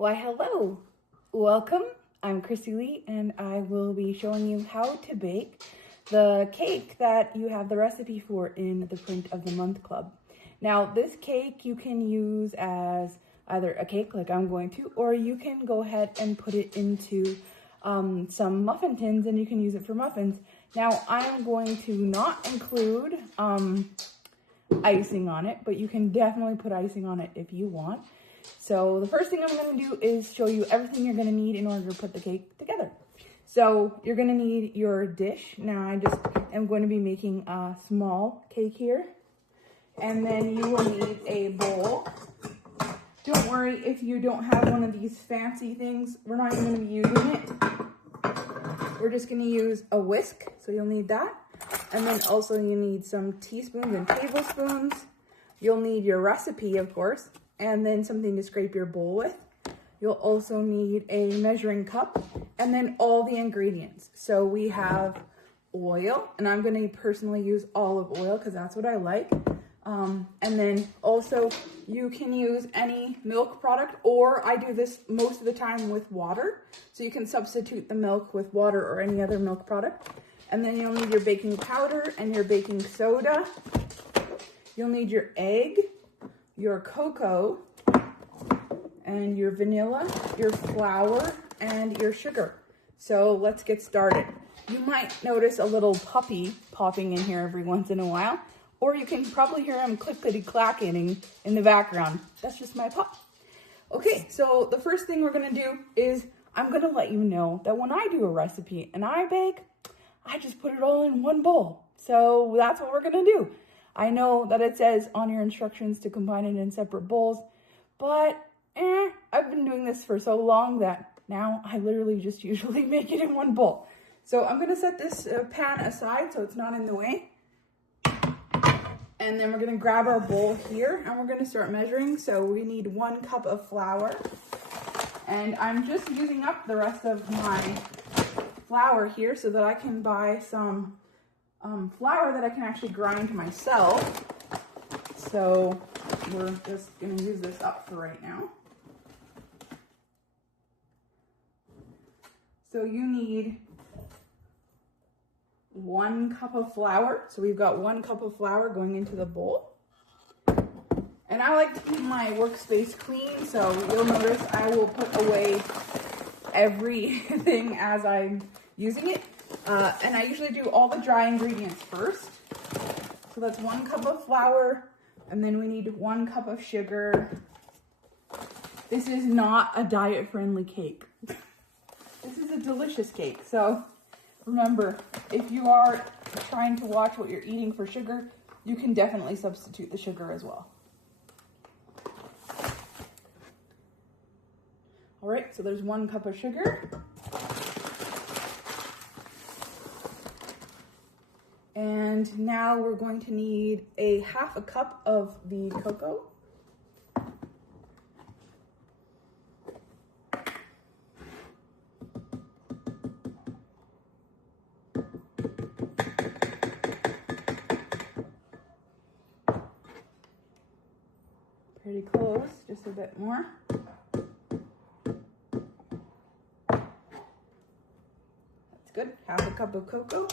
Why, hello. Welcome. I'm Kristy-Lea, and I will be showing you how to bake the cake that you have the recipe for in the Print of the Month Club. Now, this cake you can use as either a cake like I'm going to, or you can go ahead and put it into some muffin tins and you can use it for muffins. Now, I am going to not include icing on it, but you can definitely put icing on it if you want. So the first thing I'm going to do is show you everything you're going to need in order to put the cake together. So you're going to need your dish. Now I just am going to be making a small cake here. And then you will need a bowl. Don't worry if you don't have one of these fancy things. We're not even going to be using it. We're just going to use a whisk. So you'll need that. And then also you need some teaspoons and tablespoons. You'll need your recipe, of course, and then something to scrape your bowl with. You'll also need a measuring cup and then all the ingredients. So we have oil, and I'm going to personally use olive oil because that's what I like. And then also you can use any milk product, or I do this most of the time with water. So you can substitute the milk with water or any other milk product. And then you'll need your baking powder and your baking soda. You'll need your egg, your cocoa, and your vanilla, your flour, and your sugar. So let's get started. You might notice a little puppy popping in here every once in a while, or you can probably hear him clickety-clacking in the background. That's just my pup. Okay, so the first thing we're gonna do is I'm gonna let you know that when I do a recipe and I bake, I just put it all in one bowl. So that's what we're gonna do. I know that it says on your instructions to combine it in separate bowls, but I've been doing this for so long that now I literally just usually make it in one bowl. So I'm gonna set this pan aside so it's not in the way. And then we're gonna grab our bowl here and we're gonna start measuring. So we need 1 cup of flour. And I'm just using up the rest of my flour here so that I can buy some flour that I can actually grind myself. So we're just gonna use this up for right now. So you need 1 cup of flour. So we've got 1 cup of flour going into the bowl. And I like to keep my workspace clean, so you'll notice I will put away everything as I'm using it. And I usually do all the dry ingredients first. So that's 1 cup of flour, and then we need 1 cup of sugar. This is not a diet-friendly cake. This is a delicious cake. So remember, if you are trying to watch what you're eating for sugar, you can definitely substitute the sugar as well. All right, so there's 1 cup of sugar. And now we're going to need a 1/2 cup of the cocoa. Pretty close, just a bit more. That's good, 1/2 cup of cocoa.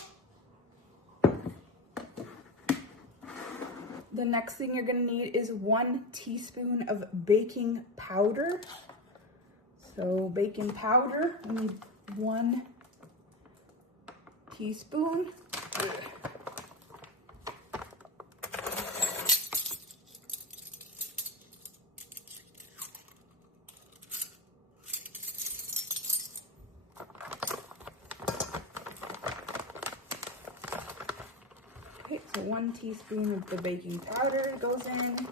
The next thing you're gonna need is 1 teaspoon of baking powder. So baking powder, we need 1 teaspoon. Okay, so 1 teaspoon of the baking powder goes in.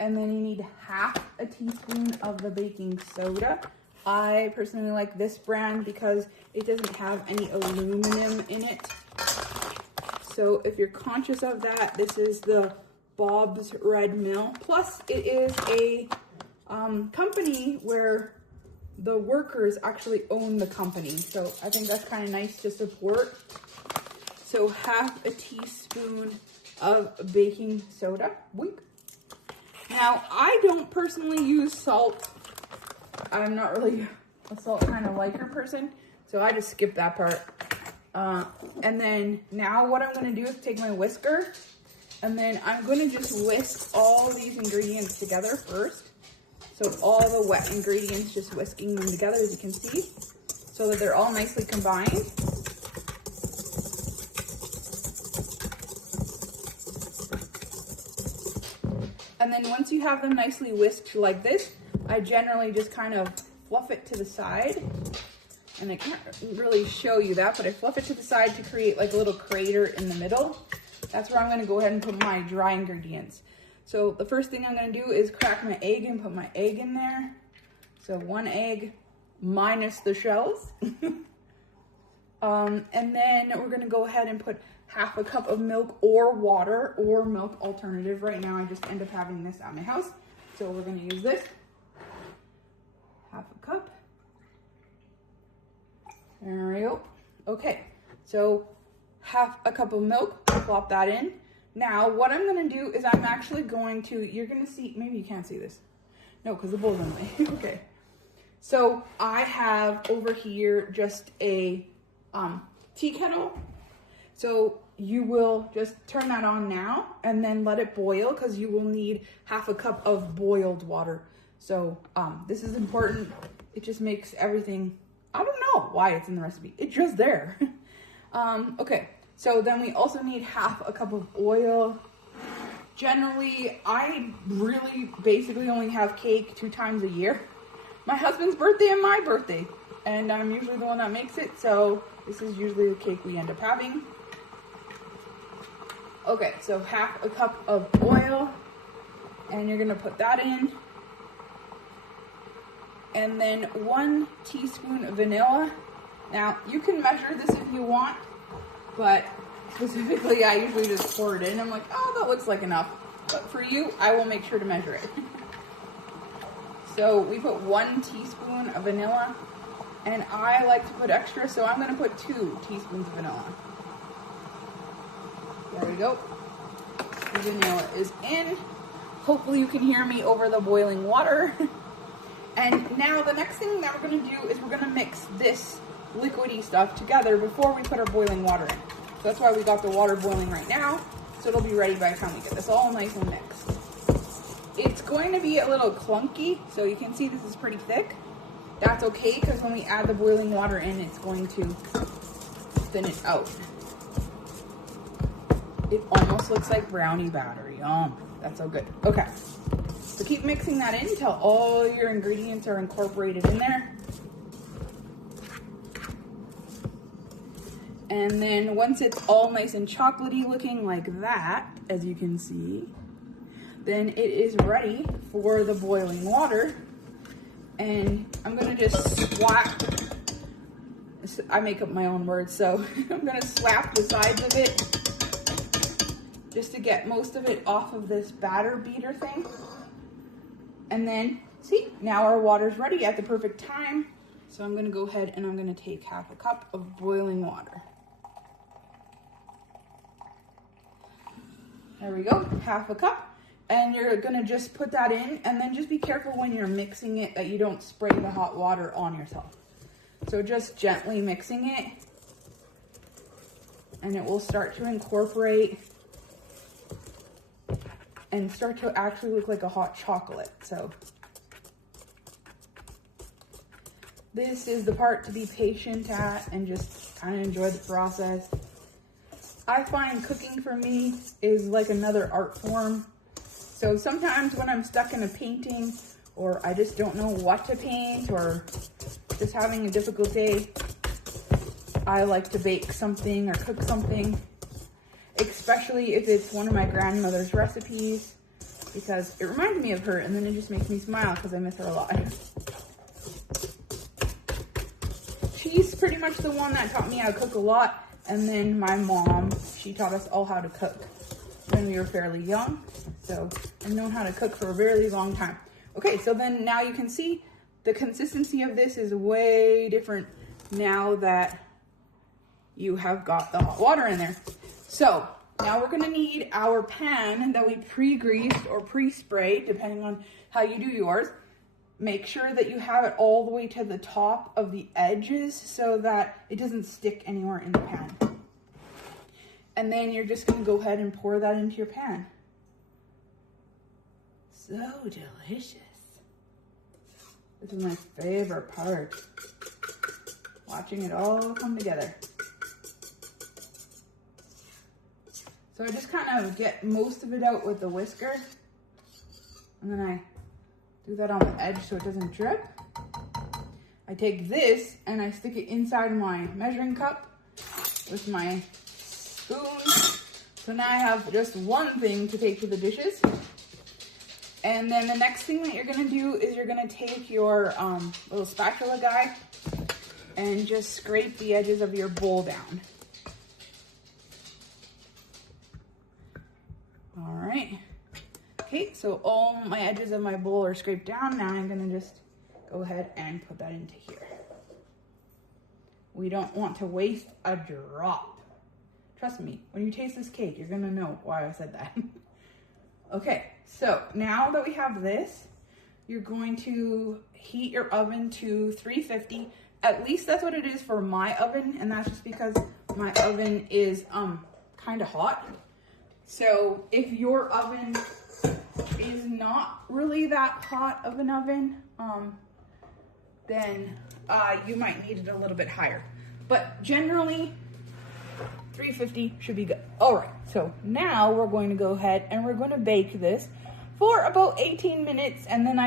And then you need 1/2 teaspoon of the baking soda. I personally like this brand because it doesn't have any aluminum in it. So if you're conscious of that, this is the Bob's Red Mill. Plus, it is a company where the workers actually own the company. So I think that's kind of nice to support. So 1/2 teaspoon of baking soda. Now, I don't personally use salt I'm not really a salt kind of liker person, so I just skip that part. And then now what I'm gonna do is take my whisker, and then I'm gonna just whisk all these ingredients together first. So all the wet ingredients, just whisking them together, as you can see, so that they're all nicely combined. And then once you have them nicely whisked like this, I generally just kind of fluff it to the side. And I can't really show you that, but I fluff it to the side to create like a little crater in the middle. That's where I'm gonna go ahead and put my dry ingredients. So the first thing I'm gonna do is crack my egg and put my egg in there. So 1 egg minus the shells. And then we're gonna go ahead and put half a cup of milk or water or milk alternative. Right now I just end up having this at my house. So we're gonna use this. Half a cup. There we go. Okay, so half a cup of milk, plop that in. Now what I'm gonna do is I'm actually going to, you're gonna see, maybe you can't see this. No, because the bowl's in the way. Okay. So I have over here just a tea kettle. So you will just turn that on now and then let it boil, because you will need half a cup of boiled water. So this is important. It just makes everything, I don't know why it's in the recipe. It's just there. Okay, so then we also need half a cup of oil. Generally, I really basically only have cake 2 times a year. My husband's birthday and my birthday. And I'm usually the one that makes it, so this is usually the cake we end up having. Okay, so half a cup of oil, and you're gonna put that in. And then 1 teaspoon of vanilla. Now, you can measure this if you want, but specifically, I usually just pour it in. I'm like, oh, that looks like enough. But for you, I will make sure to measure it. So we put 1 teaspoon of vanilla, and I like to put extra, so I'm gonna put 2 teaspoons of vanilla. There we go. The vanilla is in. Hopefully you can hear me over the boiling water. And now the next thing that we're gonna do is we're gonna mix this liquidy stuff together before we put our boiling water in. So that's why we got the water boiling right now. So it'll be ready by the time we get this all nice and mixed. It's going to be a little clunky, so you can see this is pretty thick. That's okay, because when we add the boiling water in, it's going to thin it out. It almost looks like brownie batter. Yum. That's so good. Okay. So keep mixing that in until all your ingredients are incorporated in there. And then once it's all nice and chocolatey looking like that, as you can see, then it is ready for the boiling water. And I'm gonna just swap, I make up my own words, so I'm gonna slap the sides of it just to get most of it off of this batter beater thing. And then, see, now our water's ready at the perfect time. So I'm gonna go ahead and I'm gonna take half a cup of boiling water. There we go, half a cup. And you're gonna just put that in, and then just be careful when you're mixing it that you don't spray the hot water on yourself. So just gently mixing it, and it will start to incorporate and start to actually look like a hot chocolate. So this is the part to be patient at and just kind of enjoy the process. I find cooking for me is like another art form. So sometimes when I'm stuck in a painting, or I just don't know what to paint, or just having a difficult day, I like to bake something or cook something, especially if it's one of my grandmother's recipes, because it reminds me of her, and then it just makes me smile because I miss her a lot. She's pretty much the one that taught me how to cook a lot, and then my mom, she taught us all how to cook when we were fairly young. So I've known how to cook for a very long time. Okay, so then now you can see the consistency of this is way different now that you have got the hot water in there. So now we're gonna need our pan that we pre-greased or pre-sprayed, depending on how you do yours. make sure that you have it all the way to the top of the edges so that it doesn't stick anywhere in the pan. And then you're just gonna go ahead and pour that into your pan. So delicious. This is my favorite part. Watching it all come together. So I just kind of get most of it out with the whisker. And then I do that on the edge so it doesn't drip. I take this and I stick it inside my measuring cup with my spoon. So now I have just one thing to take to the dishes. And then the next thing that you're gonna do is you're gonna take your little spatula guy and just scrape the edges of your bowl down. All right. Okay, so all my edges of my bowl are scraped down. Now I'm gonna just go ahead and put that into here. We don't want to waste a drop. Trust me, when you taste this cake, you're gonna know why I said that. Okay, so now that we have this, you're going to heat your oven to 350. At least that's what it is for my oven, and that's just because my oven is kind of hot. So if your oven is not really that hot of an oven, then you might need it a little bit higher. But generally, 350 should be good. All right, so now we're going to go ahead and we're going to bake this for about 18 minutes, and then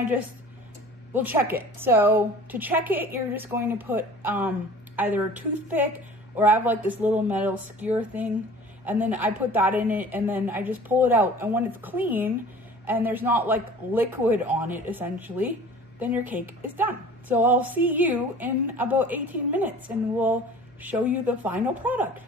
we'll check it. So to check it, you're just going to put either a toothpick, or I have like this little metal skewer thing, and then I put that in it, and then I just pull it out. And when it's clean and there's not like liquid on it essentially, then your cake is done. So I'll see you in about 18 minutes and we'll show you the final product.